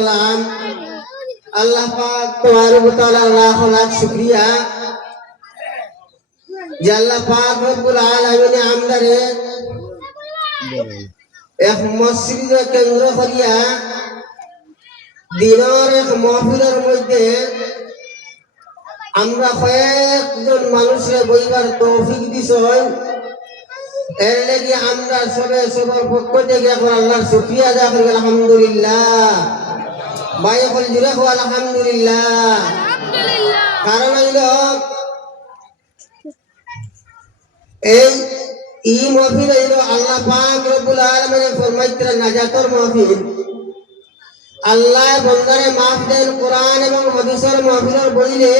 ওয়াসাল্লাম আল্লাহ তোমার তাআলা লাখ যে আল্লাহ পাক রব্বুল আলামিন এক মসজিদ কেন্দ্র করিয়া দিনের এক মহফিলের মধ্যে আমরা কয়েকজন মানুষের বইবার তৌফিক দিছ এর লেগে আমরা সবে সবার পক্ষ থেকে এখন আল্লাহর শুক্রিয়া আদা করি, আলহামদুলিল্লাহ। ভাই এখন জুড়ে হো আলহামদুলিল্লাহ। কারণ হইল এই ই মহফিল হইল আল্লাহ পাক রব্বুল আলামিনের ফরমাইতরা নাজাতর মহফিল। আল্লাহ বন্দারে মাফ দেন কোরআন এবং হাদিসের মহফিলের বইলে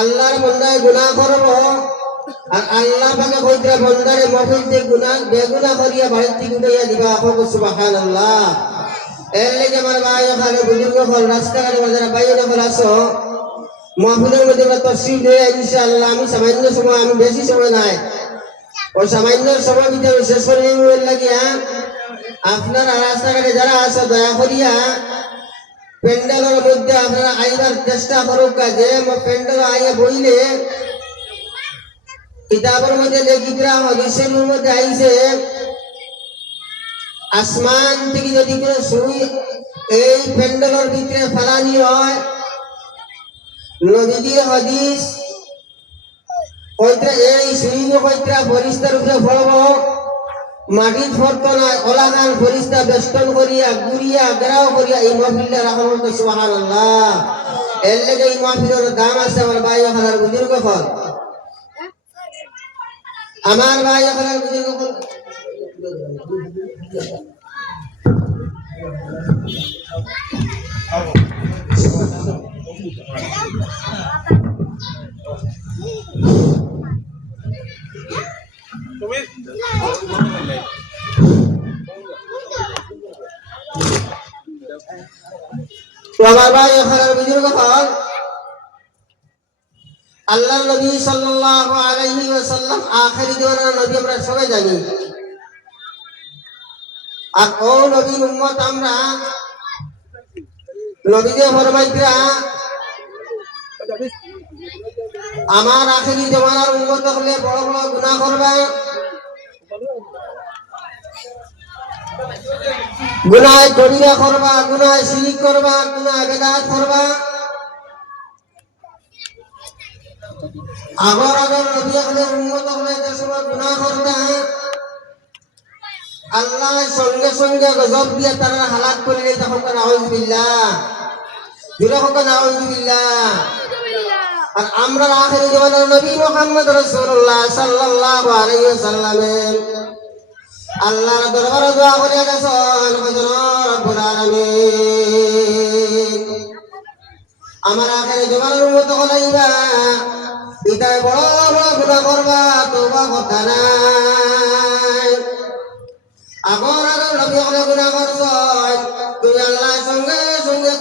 আল্লাহর বন্দায় গুনাহ করব। আর আল্লাহ পাকে কইতরা বন্দারে মহফিল তে গুনাহ বেগুনাহ করিয়া বাড়ির থেকে উঠাইয়া দিবা। সুবহানাল্লাহ। এর লেগে আমার ভাই ওখানে বুজুর্গ হল রাস্তাঘাটে যারা ভাই হল, আসো। মহফিলের মধ্যে আমরা তসরিফ দিয়ে ইনশাআল্লাহ। আমি সামান্য সময়, আমি বেশি সময় নাই। ওই সামান্য সময় ভিতরে শেষ করে নিয়ে লাগিয়া আপনারা রাস্তাঘাটে যারা আসো দয়া করিয়া প্যান্ডেলের মধ্যে আপনারা আইবার চেষ্টা করুক যে প্যান্ডেল আইয়া বইলে কিতাবের মধ্যে লেখিকরা হদিসের মধ্যে আইছে আসমান থেকে যদি কোনো সুই এই প্যান্ডেলের ভিতরে ফালানি হয় নদীজির হদিস এই সুই হইতে ফরিস্তার উপরে ফলব, মাটির ফর্ত ওলাগান ফরিস্তা বেষ্টন করিয়া, গুড়িয়া গেরাও করিয়া, এই মহফিলটা রাখার মতো সুহান আল্লাহ এর লেগে এই মহফিলের দাম আছে আমার ভাই হাজার বুজুর্গ ফল। আমার ভাই হাজার বুজুর্গ ফল। তো আমার ভাই হাজার বুজুর্গ ফল আল্লাহ নবী সাল্লাল্লাহু আলাইহি ওয়াসাল্লাম আখেরি দিওয়ানা নবী আমরা সবাই জানি আর ও নবীর উম্মত আমরা নবীকে ফরমাইতরা আমার আখেরি জমানার উম্মত হলে বড় বড় গুনাহ করবে। গুনায় কবিরা করবা গুনায় শিরিক করবা গুনায় বেদাত করবা। আগর আগর নবী হলের উন্মত হলে যে সময় গুনাহ করবে আল্লাহ সঙ্গে সঙ্গে গজব দিয়ে তারা হালাক করে হোক নাউজুবিল্লাহ। জুড়ে হোক নাউজুবিল্লাহ। আর আমরা আমার আখেরি জমানার উম্মত হলাইবা বড় বড় করবা তোবা কথা নাই আগর আগর নবী হলে গুনাহ করছয় তুমি আল্লাহ সঙ্গে সঙ্গে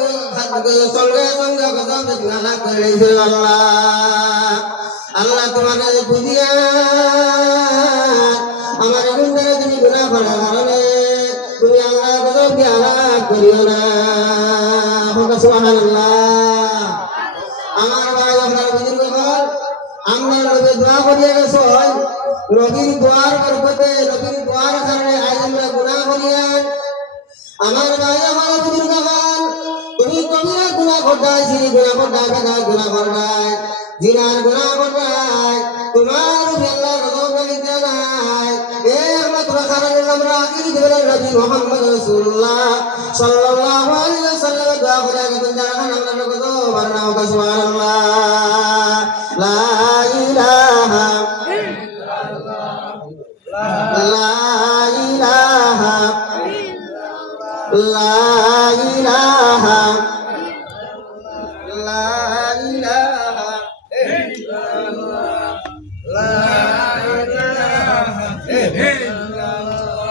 সঙ্গে সঙ্গে গজব গুনাহ করে আল্লাহ। আল্লাহ তোমার কাছে বুঝিয়া আমার গুণে তুমি গুনাহ করার কারণে তুমি আল্লাহ গজব করিও না। আমার ভাই আপনার হল আমরা নবী দোয়া করিয়া গেছ নবীর দোয়ার বরকতে নবীর দোয়ার কারণে আজ আমরা গুনাহ করিয়া। আমার ভাই, আমার বুজুর্গ তুমি কবিরা গুনাহ করতাই সিরি গুনাহ করতাই বেদা গুনাহ করতাই জিনার গুনাহ করতাই তোমার লাগিতে নাই। এ আমরা তোমার কারণে আমরা আখিরি জীবনের নবী মুহাম্মদ রাসূলুল্লাহ সাল্লাল্লাহু আলাইহি ওয়াসাল্লাম দোয়া করে গেছেন, যারা আমরা আর নাও সুবহানাল্লাহ।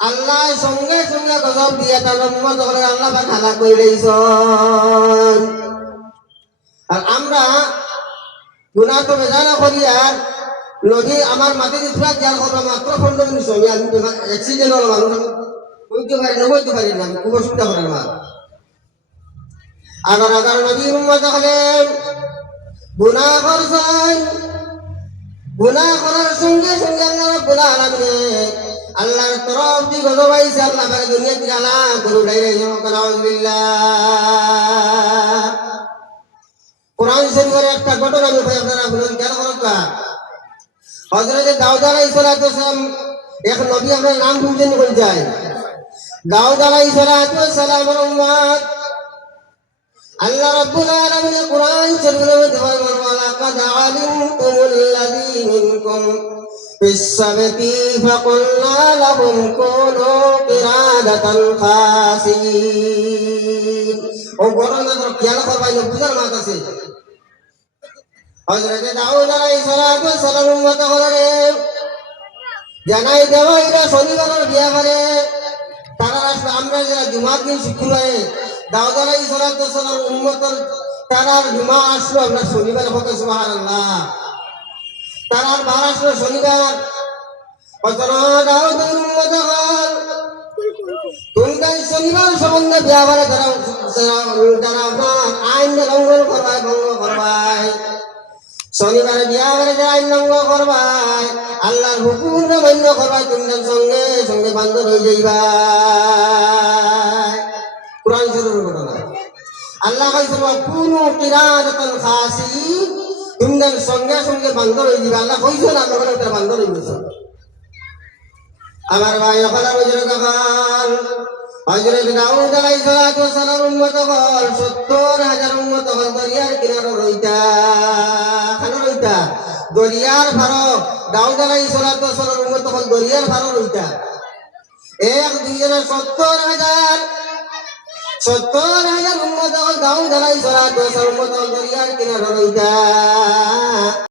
আল্লাহ সঙ্গে সঙ্গে গজব দিয়ে তার উন্মত হলে আল্লাহ পাক হালা কইলেইছ আর আমরা গুণা তো বেজানা করি, আর নদী আমার মাটি দিতে জ্ঞান করব মাত্র পনেরো মিনিট সময় আমি অ্যাক্সিডেন্ট হলো মানুষ আমি বুঝতে পারি না বুঝতে পারি না, খুব অসুবিধা করে আমার আগার আগার নবীর উম্মত হলেন গুনাহ করছেন। গুনাহ করার সঙ্গে সঙ্গে আল্লাহ রাব্বুল আলামিন আল্লাহর তরফ থেকে গজব আইছে আল্লাহ পাকে দুনিয়া থেকে আলা করু ডাইরে কোরআন শরীফের একটা ঘটনা আমি ভাই আপনারা বলুন, কেন করবা হযরত দাউদ আলাইহিস সালাম এক নবী আপনার নাম শুনছেন কোন যায় দাউদ আলাইহিস সালামের উম্মত। আল্লাহ রাব্বুল আলামিন কোরআন শরীফের মধ্যে ফরমান ওয়ালাকাদ আলিমতুমুল্লাযী মিনকুম। জানাই দেওয়া এটা শনিবারের বিয়া করে তারা আমরা জুমার দিন শুক্রবারে, দাউদ আলাই সালাম উম্মতর তারার জুমা আসলো, আমরা শনিবার হতে সুবহানাল্লাহ। তারার বার আসলো শনিবার তুলকাই শনিবার সম্বন্ধে বিয়া করে তারা আপনার আইন লঙ্ঘন করবায়, ভঙ্গ করবায়। শনিবার বিয়া করে যে আইন লঙ্ঘ করবাই আল্লাহর হুকুম মান্য করবাই তুমি সঙ্গে সঙ্গে বান্ধব হয়ে যাইবা কোরআন শরীফের ঘটনা। আল্লাহ কইছিল কুনু কিরাদাতান খাসি তুমি সঙ্গে সঙ্গে বান্ধ হয়ে যাবা। আল্লাহ কইছো না আল্লাহ করে বান্ধব হয়ে গেছো আমার ভাই ওখানে বুঝলো কখন হজরত হল দরিয়ার কিনারে হল রইতা। এক দুইজনের সত্তর হাজার সত্তর হাজার উন্মত দাউদ আলাই সরাত সর্বত দরিয়ার কিনার রইতা।